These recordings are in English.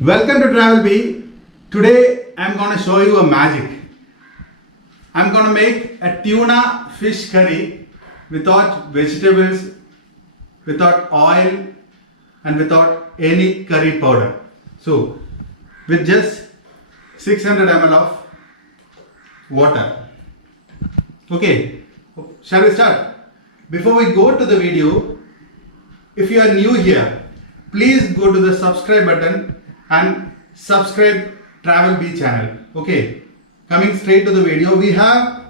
Welcome to Travel Bee. Today I'm going to show you a magic. I'm going to make a tuna fish curry without vegetables, without oil and without any curry powder. So with just 600 ml of water. Okay, shall we start? Before we go to the video, if you are new here, please go to the subscribe button and subscribe Travel Bee channel. Okay, coming straight to the video, we have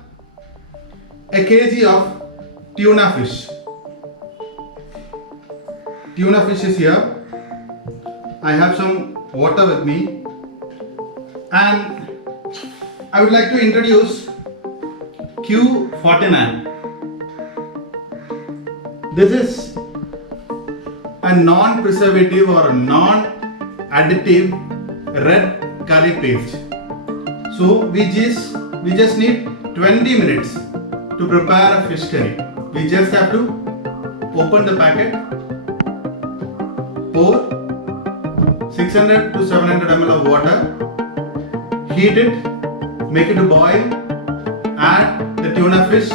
a kg of tuna fish. Tuna fish is here. I have some water with me and I would like to introduce Q49. This is a non-preservative or a non-additive red curry paste. So we just need 20 minutes to prepare a fish curry. We just have to open the packet, pour 600 to 700 ml of water, heat it, make it a boil, add the tuna fish.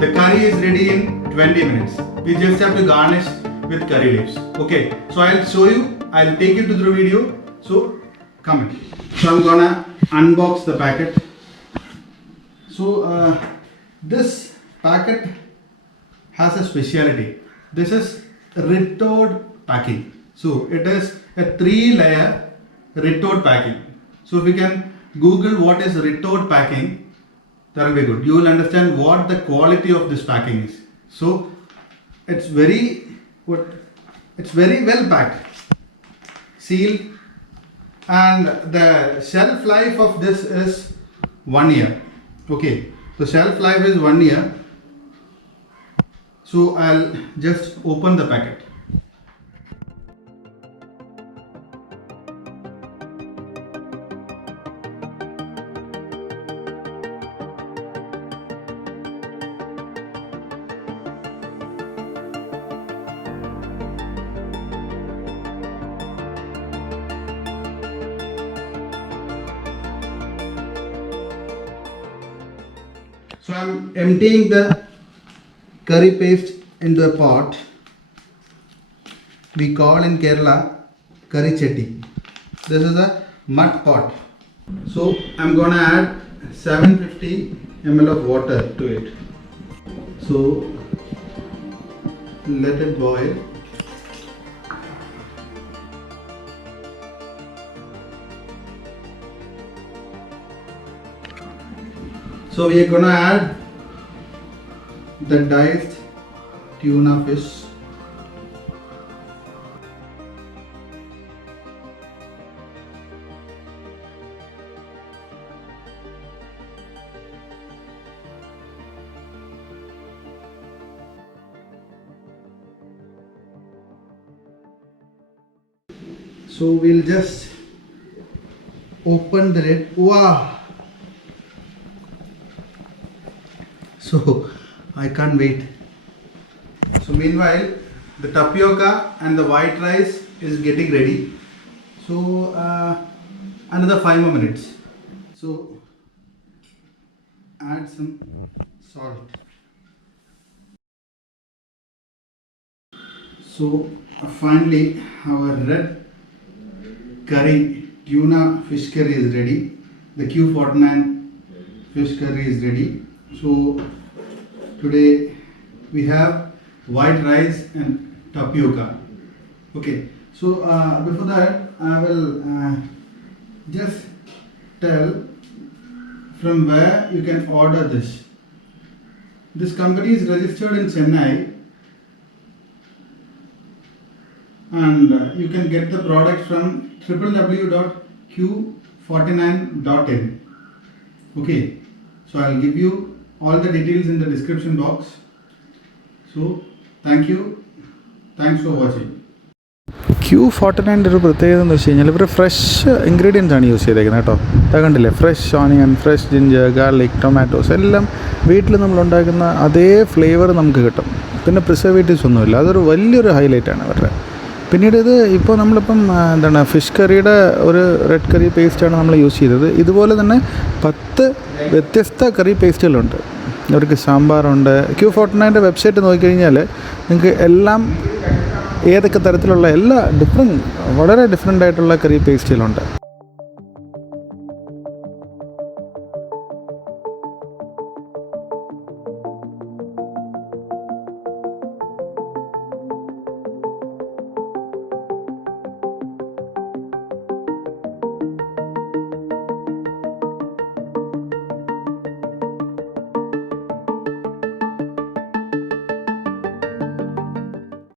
The curry is ready in 20 minutes. We just have to garnish with curry leaves. Okay, so I'll show you, I'll take you to the video. So come in. So I'm gonna unbox the packet. So this packet has a speciality. This is retort packing. So it is a 3-layer retort packing. So if you can Google what is retort packing, that will be good. You will understand what the quality of this packing is. So it's very well packed, sealed, and the shelf life of this is 1 year. Okay, the shelf life is 1 year. So I'll just open the packet. So I'm emptying the curry paste into a pot. We call in Kerala curry chetti. This is a mud pot. So I'm gonna add 750 ml of water to it. So let it boil. So we are gonna add the diced tuna fish. So we'll just open the lid. Wow! So I can't wait. So meanwhile the tapioca and the white rice is getting ready. So another 5 more minutes. So add some salt. So finally our red curry tuna fish curry is ready. The Q49 fish curry is ready. So today we have white rice and tapioca. Okay, so before that I will just tell from where you can order this. This company is registered in Chennai and you can get the product from www.q49.in. Okay, so I'll give you all the details in the description box. So thank you. Thanks for watching. Q49 ഒരു പ്രത്യേകത എന്ന് വെച്ച് കഴിഞ്ഞാൽ ഇവർ fresh ingredients ആണ് use ചെയ്തേക്കുന്നത് കേട്ടോ. അത് കണ്ടില്ലേ, fresh onion, fresh ginger, garlic, tomatoes എല്ലാം വീട്ടിൽ നമ്മളുണ്ടാക്കുന്ന അതേ ഫ്ലേവർ നമുക്ക് കിട്ടും. പിന്നെ പ്രിസർവേറ്റീവ്സ് ഒന്നുമില്ല. അതൊരു വലിയൊരു ഹൈലൈറ്റാണ് അവരുടെ. പിന്നീട് ഇത് ഇപ്പോൾ നമ്മളിപ്പം എന്താണ് ഫിഷ് കറിയുടെ ഒരു റെഡ് കറി പേസ്റ്റാണ് നമ്മൾ യൂസ് ചെയ്തത്. ഇതുപോലെ തന്നെ 10 വ്യത്യസ്ത കറി പേസ്റ്റുകളുണ്ട്. അവർക്ക് സാമ്പാറുണ്ട്. Q49 വെബ്സൈറ്റ് നോക്കിക്കഴിഞ്ഞാൽ നിങ്ങൾക്ക് എല്ലാം ഏതൊക്കെ തരത്തിലുള്ള എല്ലാ വളരെ ഡിഫറെൻ്റ് ആയിട്ടുള്ള കറി പേസ്റ്റുകളുണ്ട്.